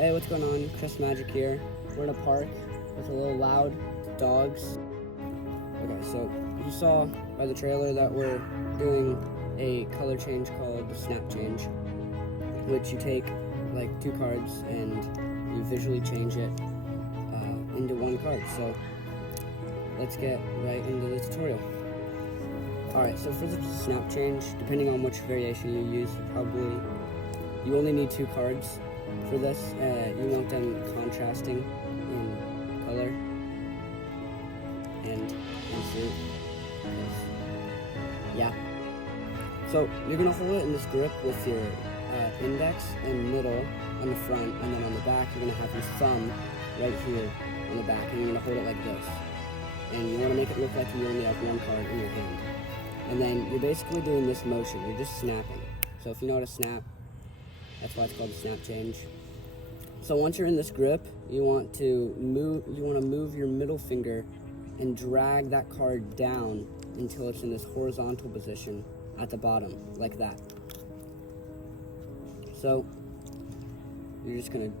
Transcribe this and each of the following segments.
Hey, what's going on? Crest Magic here. We're in a park with a little loud dogs. Okay, so you saw by the trailer that we're doing a color change called the snap change, which you take like 2 cards and you visually change it into 1 card. So let's get right into the tutorial. Alright, so for the snap change, depending on which variation you use, you only need 2 cards for this. You want them contrasting in color and in suit. Yeah. So you're gonna hold it in this grip with your index and middle on the front, and then on the back you're gonna have your thumb right here on the back, and you're gonna hold it like this. And you wanna make it look like you only have 1 card in your hand. And then you're basically doing this motion. You're just snapping. So if you know how to snap, that's why it's called the snap change. So once you're in this grip, you want to move your middle finger and drag that card down until it's in this horizontal position at the bottom, like that. So you're just gonna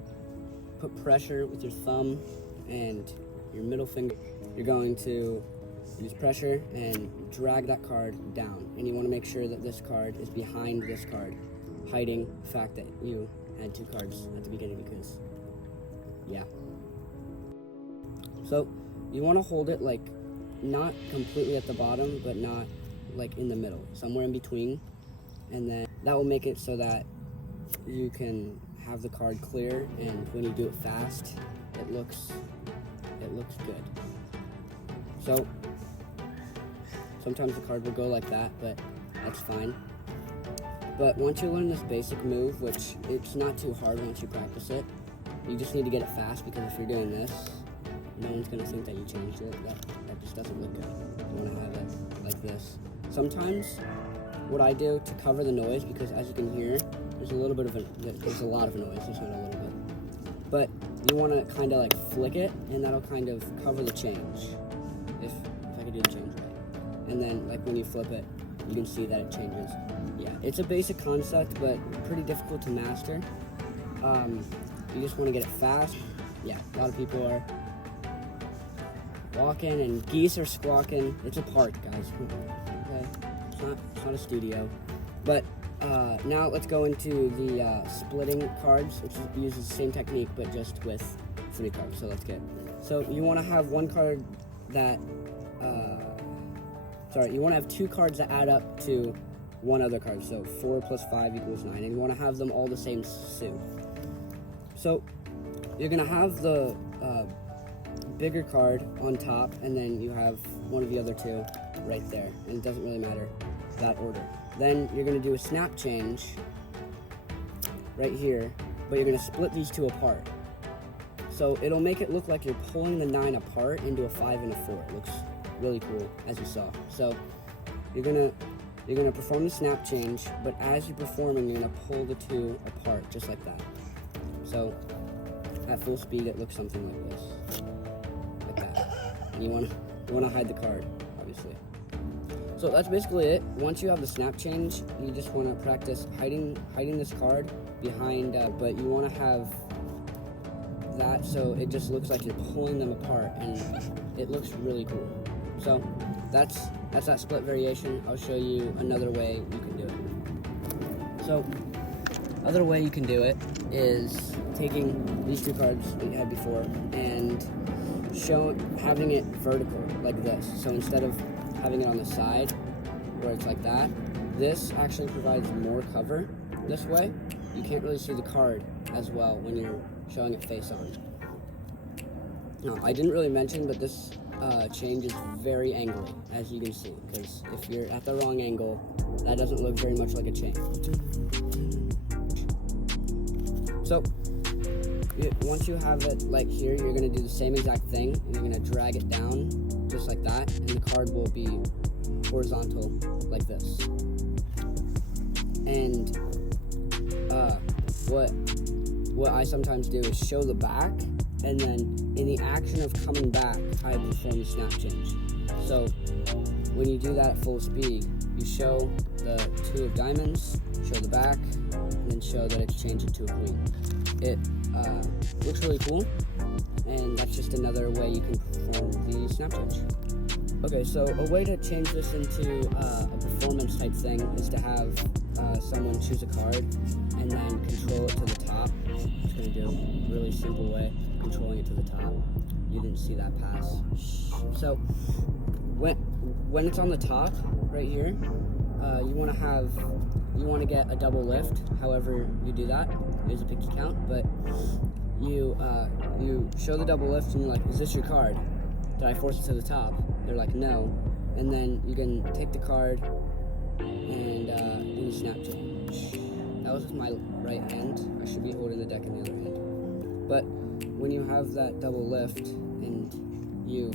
put pressure with your thumb and your middle finger. You're going to use pressure and drag that card down. And you want to make sure that this card is behind this card, hiding the fact that you had 2 cards at the beginning, because, yeah. So you want to hold it like not completely at the bottom, but not like in the middle, somewhere in between. And then that will make it so that you can have the card clear, and when you do it fast, it looks good. So sometimes the card will go like that, but that's fine. But once you learn this basic move, which it's not too hard once you practice it, you just need to get it fast, because if you're doing this, no one's going to think that you changed it. That just doesn't look good. You want to have it like this. Sometimes what I do to cover the noise, because as you can hear, there's a lot of noise, there's not a little bit. But you want to kind of like flick it, and that'll kind of cover the change, if I could do the change right. And then like when you flip it, you can see that it changes. Yeah, it's a basic concept, but pretty difficult to master. You just want to get it fast. Yeah, a lot of people are walking and geese are squawking. It's a park, guys. Okay, it's not a studio. But now let's go into the splitting cards, which uses the same technique, but just with 3 cards. So let's get. So you want to have 1 card that. You want to have 2 cards that add up to 1 other card. So 4 plus 5 equals 9, and you want to have them all the same suit. So you're gonna have the bigger card on top, and then you have one of the other 2 right there, and it doesn't really matter that order. Then you're gonna do a snap change right here, but you're gonna split these 2 apart. So it'll make it look like you're pulling the 9 apart into a 5 and a 4. It looks really cool, as you saw. So you're gonna perform the snap change, but as you're performing, you're gonna pull the 2 apart, just like that. So at full speed, it looks something like this, like that. And you wanna hide the card, obviously. So that's basically it. Once you have the snap change, you just wanna practice hiding this card behind, but you wanna have that so it just looks like you're pulling them apart, and it looks really cool. So that's that split variation. I'll show you another way you can do it. So other way you can do it is taking these 2 cards that you had before and having it vertical like this. So instead of having it on the side where it's like that, this actually provides more cover this way. You can't really see the card as well when you're showing it face on. Now, I didn't really mention, but this change is very angly, as you can see, because if you're at the wrong angle, that doesn't look very much like a change. So once you have it like here, you're going to do the same exact thing, and you're going to drag it down just like that, and the card will be horizontal like this. And what I sometimes do is show the back, and then in the action of coming back, I perform the snap change. So when you do that at full speed, you show the 2 of diamonds, show the back, and then show that it's changed it to a queen. It looks really cool, and that's just another way you can perform the snap change. Okay, so a way to change this into a performance type thing is to have someone choose a card and then control it to the top. It's going to do a really simple way, controlling it to the top. You didn't see that pass. So when it's on the top right here, you want to get a double lift. However you do that, there's a pixie count, but you show the double lift and you're like, is this your card? Did I force it to the top? They're like, no. And then you can take the card and do the snap change. That was with my right hand. I should be holding the deck in the other hand. But when you have that double lift and you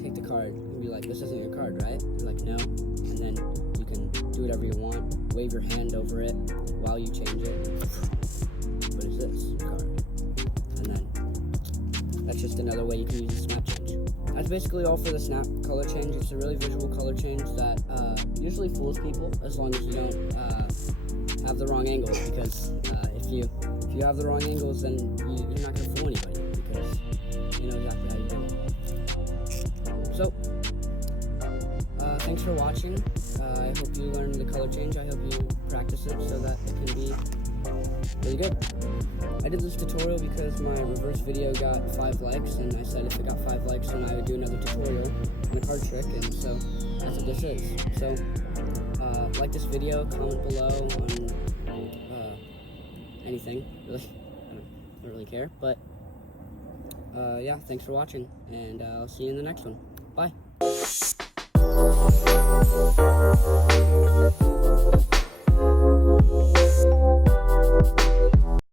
take the card, you'll be like, this isn't your card, right? You're like, no. And then you can do whatever you want. Wave your hand over it while you change it. What is this? Your card. And then that's just another way you can use a snap change. That's basically all for the snap color change. It's a really visual color change that usually fools people as long as you don't have the wrong angles, because if you have the wrong angles, then you're not going to fool anybody, because you know exactly how you do it. So, thanks for watching. I hope you learned the color change. I hope you practice it so that it can be really good. I did this tutorial because my reverse video got 5 likes, and I said if it got 5 likes, then I would do another tutorial on the card trick, and so that's what this is. So, like this video, comment below on anything, really. I don't really care, but yeah, thanks for watching, and I'll see you in the next one. Bye.